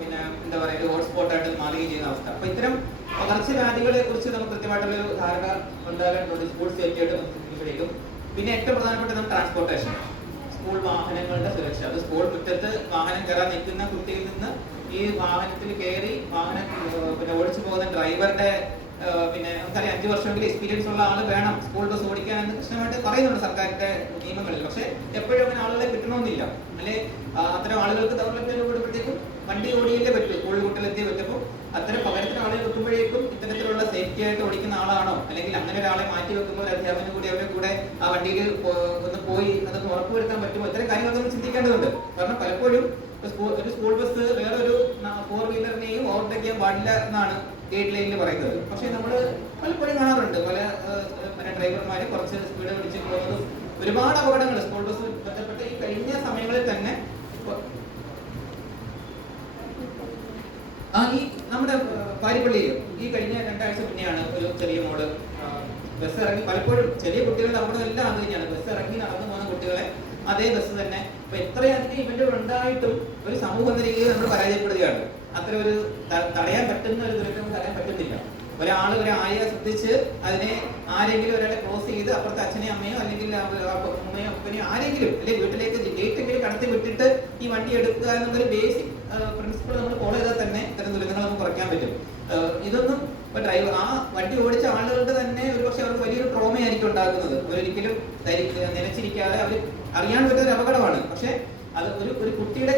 പിന്നെ എന്താ പറയുക ഒരു ഹോട്ട്സ്പോട്ടായിട്ട് മാറുകയും ചെയ്യുന്ന അവസ്ഥ. അപ്പൊ ഇത്തരം പകർച്ചവ്യാധികളെ കുറിച്ച് നമുക്ക് കൃത്യമായിട്ടുള്ളൊരു ധാരണ ഉണ്ടാകാനുണ്ട് സ്കൂൾ സേഫ്റ്റിയായിട്ട് നമുക്ക്. പിന്നെ ഏറ്റവും പ്രധാനപ്പെട്ട ട്രാൻസ്പോർട്ടേഷൻ, സ്കൂൾ വാഹനങ്ങളുടെ സുരക്ഷ. അത് സ്കൂൾ മുറ്റത്ത് വാഹനം കയറാൻ നിൽക്കുന്ന കുട്ടിയിൽ നിന്ന് ഈ വാഹനത്തിൽ കയറി വാഹനം പിന്നെ ഓടിച്ചു പോകുന്ന ഡ്രൈവറുടെ പിന്നെ നമുക്കറിയാം 5 വർഷമെങ്കിലും എക്സ്പീരിയൻസ് ഉള്ള ആൾ വേണം സ്കൂൾ ബസ് ഓടിക്കാൻ എന്ന് കൃത്യമായിട്ട് പറയുന്നുണ്ട് സർക്കാരിന്റെ നിയമങ്ങളിൽ. പക്ഷെ എപ്പോഴും അങ്ങനെ ആളുകളെ കിട്ടണമെന്നില്ല. അല്ലെ അത്തരം ആളുകൾക്ക് ദൗർലഭ്യം കൂടുമ്പോഴത്തേക്കും വണ്ടി ഓടിയല്ലേ പറ്റും. സ്കൂൾ കുട്ടികളെത്തിയേ പറ്റുമ്പോൾ അത്തരം പകരത്തിന് ആളുകൾ വെക്കുമ്പോഴേക്കും ഇത്തരത്തിലുള്ള സേഫ്റ്റി ആയിട്ട് ഓടിക്കുന്ന ആളാണോ, അല്ലെങ്കിൽ അങ്ങനെ ഒരാളെ മാറ്റി വെക്കുമ്പോൾ അധ്യാപനം കൂടി അവരുടെ കൂടെ ആ വണ്ടിയിൽ ഒന്ന് പോയി അതൊന്ന് ഉറപ്പുവരുത്താൻ പറ്റുമോ, ഇത്തരം കാര്യങ്ങളൊക്കെ നമ്മൾ ചിന്തിക്കേണ്ടതുണ്ട്. കാരണം പലപ്പോഴും ഒരു സ്കൂൾ ബസ് വേറൊരു 4 വീലറിനെയും ഓവർടേക്ക് ചെയ്യാൻ പാടില്ല എന്നാണ് ഗൈഡ് ലൈനിൽ പറയുന്നത്. പക്ഷെ നമ്മൾ പലപ്പോഴും കാണാറുണ്ട് പല ഡ്രൈവർമാരെ കുറച്ച് സ്പീഡ് പിടിച്ച് പോകുന്നതും ഒരുപാട് അപകടങ്ങൾ സ്കൂൾ ബസ് ബന്ധപ്പെട്ട് ഈ കഴിഞ്ഞ സമയങ്ങളിൽ തന്നെ ഈ നമ്മുടെ പാരിപ്പള്ളിയിൽ ഈ കഴിഞ്ഞ 2 ആഴ്ച മുന്നെയാണ് ഒരു ചെറിയ മോള് ബസ് ഇറങ്ങി. പലപ്പോഴും ചെറിയ കുട്ടികളുടെ അപകടം എല്ലാം അത് തന്നെയാണ്. ബസ് ഇറങ്ങി നടന്നു പോകുന്ന കുട്ടികളെ അതേ ബസ് തന്നെ ഇപ്പൊ എത്രയധികം ഇവന്റുകൾ ഉണ്ടായിട്ടും ഒരു സമൂഹം എന്ന രീതിയിൽ നമ്മൾ പരാജയപ്പെടുകയാണ്. അത്ര ഒരു തടയാൻ പറ്റുന്ന ഒരു ദുരിതം തടയാൻ പറ്റുന്നില്ല. ഒരു ആയെ ശ്രദ്ധിച്ച് അതിനെ ആരെങ്കിലും ഒരാളെ ക്രോസ് ചെയ്ത് അപ്പുറത്തെ അച്ഛനെയോ അമ്മയോ അല്ലെങ്കിൽ അമ്മയോ അപ്പനെയോ ആരെങ്കിലും അല്ലെങ്കിൽ വീട്ടിലേക്ക് ഗേറ്റെങ്കിലും കടത്തി വിട്ടിട്ട് ഈ വണ്ടി എടുക്കുക എന്നുള്ളൊരു ബേസിക് പ്രിൻസിപ്പിൾ നമ്മൾ ഫോളോ ചെയ്താൽ തന്നെ ഇത്തരം ദുരിതങ്ങൾ നമുക്ക് കുറയ്ക്കാൻ പറ്റും. ഇതൊന്നും ഇപ്പൊ ഡ്രൈവർ ആ വണ്ടി ഓടിച്ച ആളുകളുടെ തന്നെ ഒരുപക്ഷെ അവർക്ക് വലിയൊരു ട്രോമയായിരിക്കും ഉണ്ടാകുന്നത്. അവരൊരിക്കലും നനച്ചിരിക്കാതെ അവർ അറിയാൻ പറ്റുന്ന ഒരു അപകടമാണ്. പക്ഷെ അത് ഒരു കുട്ടിയുടെ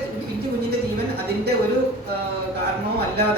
കുഞ്ഞിന്റെ ജീവൻ അതിന്റെ ഒരു കാരണവും അല്ലാതെ